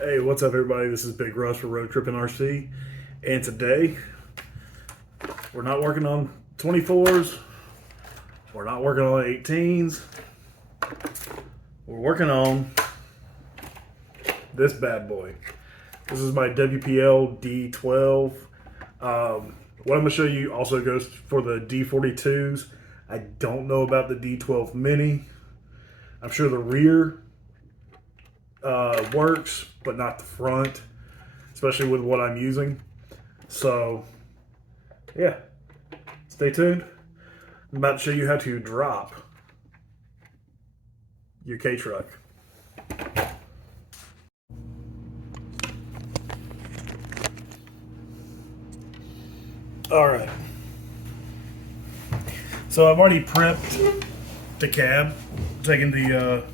Hey, what's up, everybody? This is Big Russ for Road Tripping RC, and today we're not working on 24s, we're not working on 18s, we're working on this bad boy. This is my WPL D12. What I'm going to show you also goes for the D42s. I don't know about the D12 Mini. I'm sure the rear works, but not the front, especially with what I'm using. So, yeah, stay tuned. I'm about to show you how to drop your K-Truck. All right. So I've already prepped the cab, taking the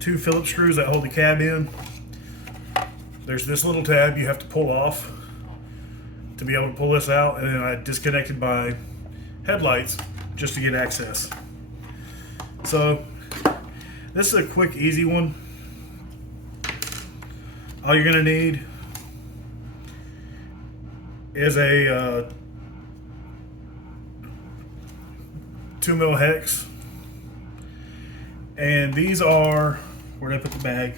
two Phillips screws that hold the cab in. There's this little tab you have to pull off to be able to pull this out, and then I disconnected my headlights just to get access. So this is a quick, easy one. All you're gonna need is a 2mm hex, and these are, where did I put the bag?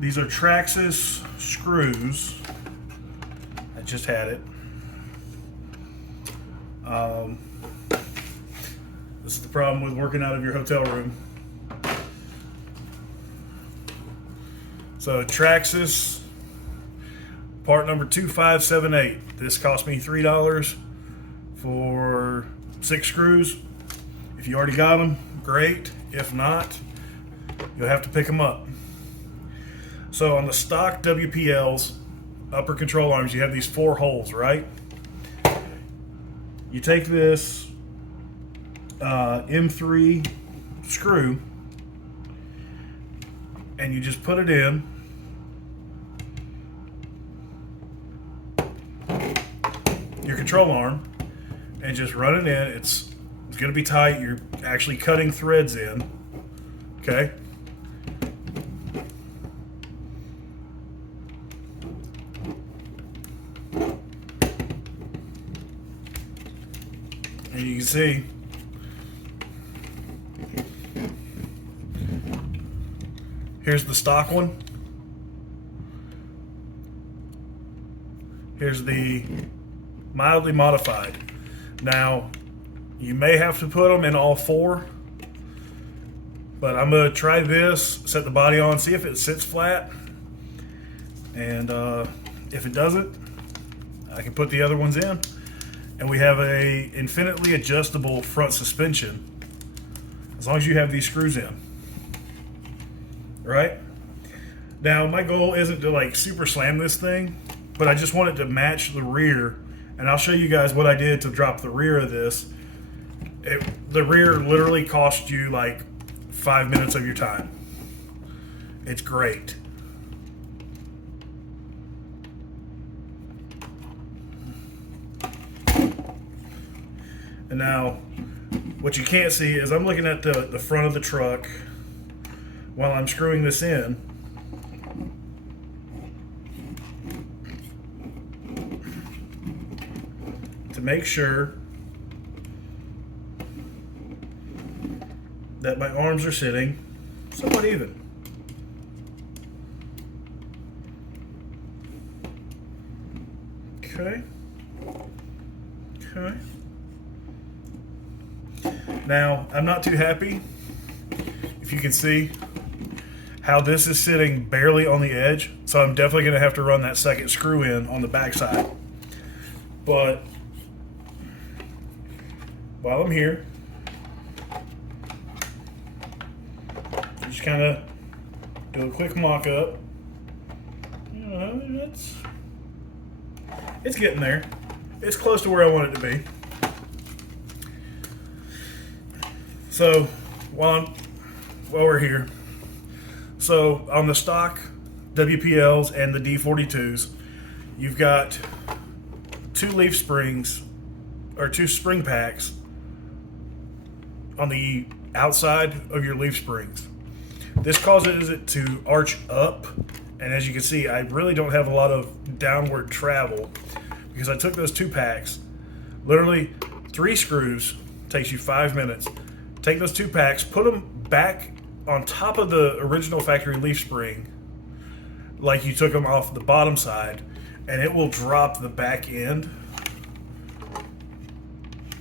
These are Traxxas screws. I just had it. This is the problem with working out of your hotel room. So Traxxas, part number 2578. This cost me $3 for 6 screws. If you already got them, great. If not, you'll have to pick them up. So on the stock WPLs, upper control arms, you have these 4 holes, right? You take this M3 screw and you just put it in. Your control arm and just run it in. It's going to be tight. You're actually cutting threads in. Okay? And you can see here's the stock one. Here's the mildly modified. Now, you may have to put them in all 4, but I'm going to try this, set the body on, see if it sits flat, and if it doesn't, I can put the other ones in, and we have a infinitely adjustable front suspension as long as you have these screws in. Right? Now, my goal isn't to like super slam this thing, but I just want it to match the rear, and I'll show you guys what I did to drop the rear of this. The rear literally cost you like 5 minutes of your time. It's great. And now, what you can't see is I'm looking at the front of the truck while I'm screwing this in. To make sure that my arms are sitting somewhat even. Okay. Okay. Now, I'm not too happy, if you can see, how this is sitting barely on the edge. So I'm definitely going to have to run that second screw in on the back side. But while I'm here, just kind of do a quick mock-up. You know, it's getting there. It's close to where I want it to be. So while we're here, so on the stock WPLs and the D42s, you've got 2 leaf springs, or 2 spring packs on the outside of your leaf springs. This causes it to arch up, and as you can see, I really don't have a lot of downward travel because I took those 2 packs, literally 3 screws, takes you 5 minutes. Take those 2 packs, put them back on top of the original factory leaf spring like you took them off the bottom side, and it will drop the back end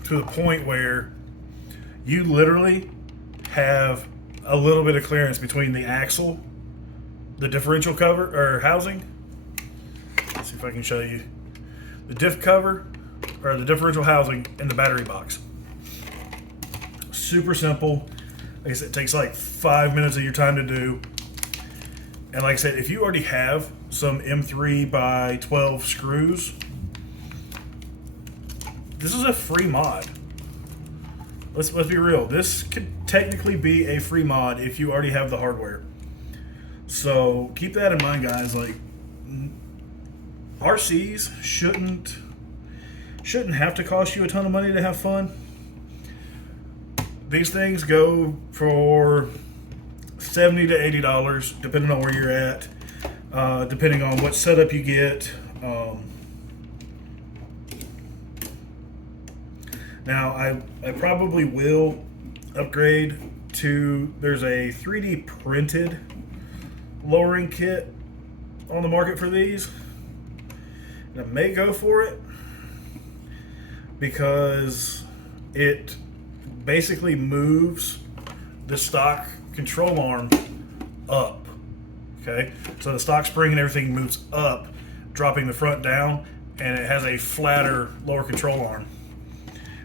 to the point where you literally have a little bit of clearance between the axle, the differential cover or housing. Let's see if I can show you the diff cover or the differential housing in the battery box. Super simple. Like I said, it takes like 5 minutes of your time to do. And like I said, if you already have some M3 by 12 screws, this is a free mod. Let's be real. This could technically be a free mod if you already have the hardware. So keep that in mind, guys. Like, RCs shouldn't have to cost you a ton of money to have fun. These things go for $70 to $80, depending on where you're at, depending on what setup you get. Now, I probably will upgrade to, there's a 3D printed lowering kit on the market for these. And I may go for it because it basically moves the stock control arm up. Okay, so the stock spring and everything moves up, dropping the front down, and it has a flatter lower control arm,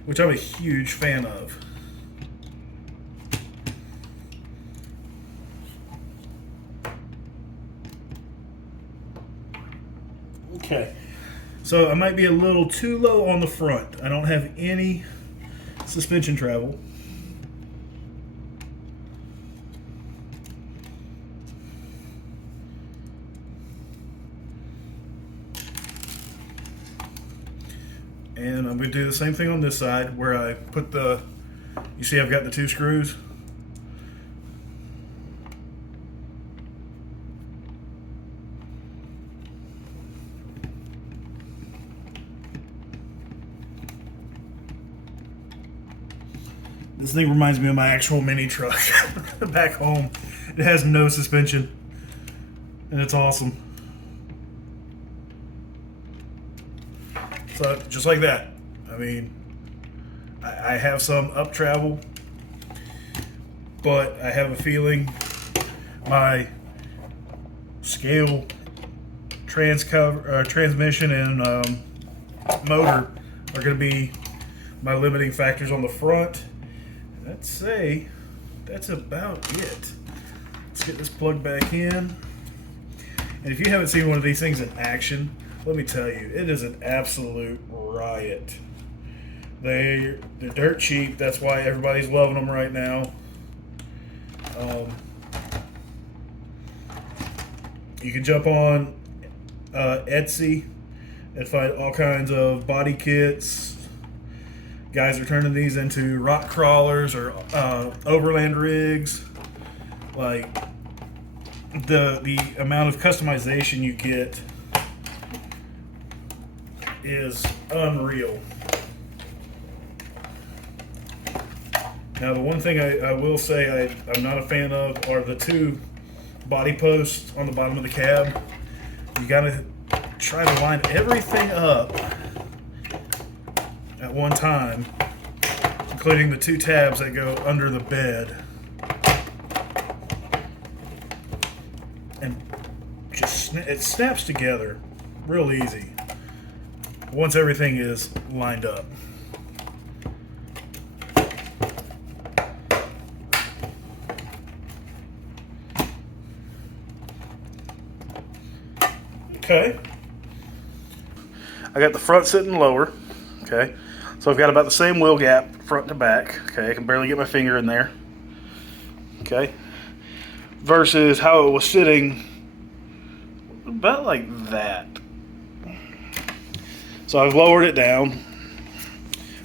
which I'm a huge fan of. Okay, so I might be a little too low on the front. I don't have any suspension travel. And I'm going to do the same thing on this side where I put the, you see I've got the 2 screws. This thing reminds me of my actual mini truck back home. It has no suspension, and it's awesome. So just like that, I mean, I have some up travel, but I have a feeling my scale, transmission, and motor are going to be my limiting factors on the front. I'd say that's about it. Let's get this plugged back in. And if you haven't seen one of these things in action, let me tell you, it is an absolute riot. They're dirt cheap. That's why everybody's loving them right now. You can jump on Etsy and find all kinds of body kits. Guys are turning these into rock crawlers or overland rigs. Like, the amount of customization you get is unreal. Now, the one thing I will say I'm not a fan of are the 2 body posts on the bottom of the cab. You gotta try to line everything up at one time, including the 2 tabs that go under the bed. And just it snaps together real easy once everything is lined up. Okay. I got the front sitting lower. Okay. So I've got about the same wheel gap front to back. Okay. I can barely get my finger in there. Okay. Versus how it was sitting about like that. So I've lowered it down.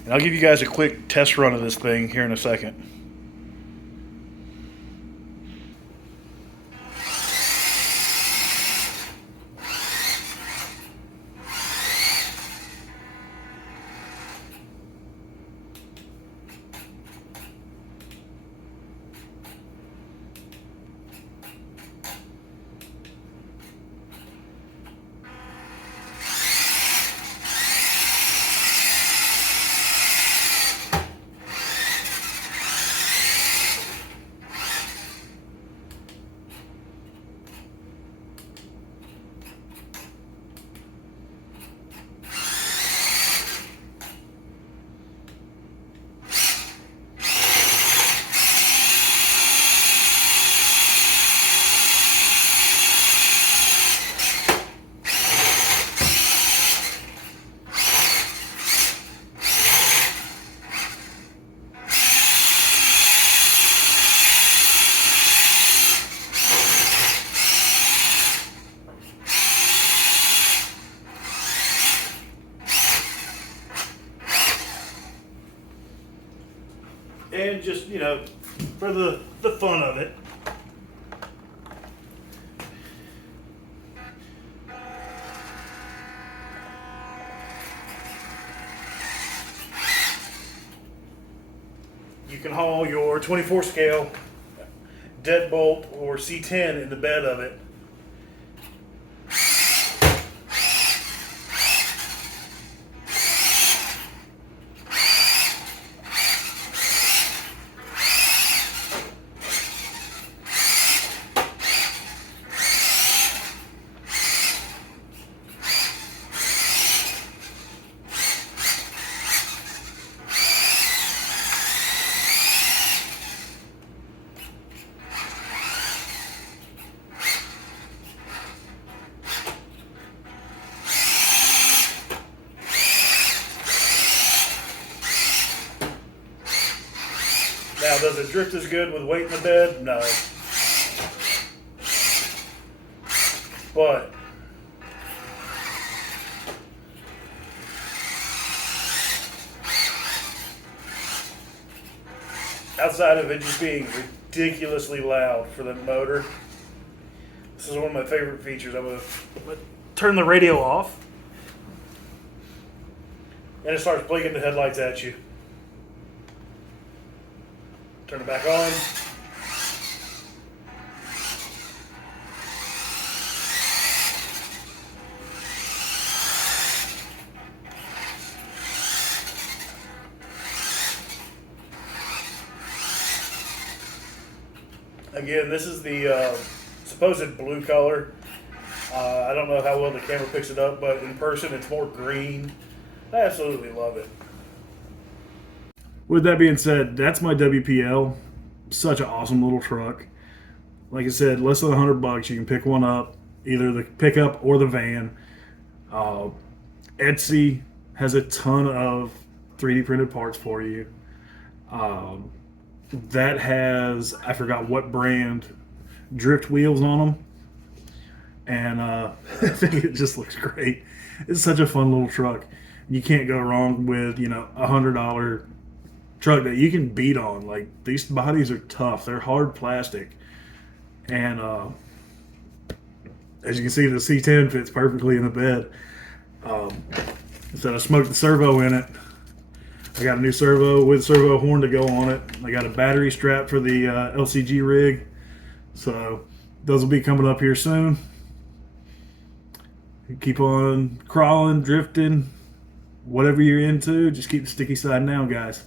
And I'll give you guys a quick test run of this thing here in a second. And just, you know, for the fun of it. You can haul your 24 scale deadbolt or C10 in the bed of it. Now, does it drift as good with weight in the bed? No. But outside of it just being ridiculously loud for the motor, this is one of my favorite features. I'm going to turn the radio off, and it starts blinking the headlights at you. Turn it back on. Again, this is the supposed blue color. I don't know how well the camera picks it up, but in person it's more green. I absolutely love it. With that being said, that's my WPL. Such an awesome little truck. Like I said, less than $100, you can pick one up, either the pickup or the van. Etsy has a ton of 3D printed parts for you. That has, I forgot what brand, drift wheels on them. And I think it just looks great. It's such a fun little truck. You can't go wrong with, you know, $100 truck that you can beat on. Like, these bodies are tough. They're hard plastic. And as you can see, the C10 fits perfectly in the bed. So I smoked the servo in it. I got a new servo with servo horn to go on it. I got a battery strap for the LCG rig. So those will be coming up here soon. Keep on crawling, drifting, whatever you're into, just keep the sticky side down, guys.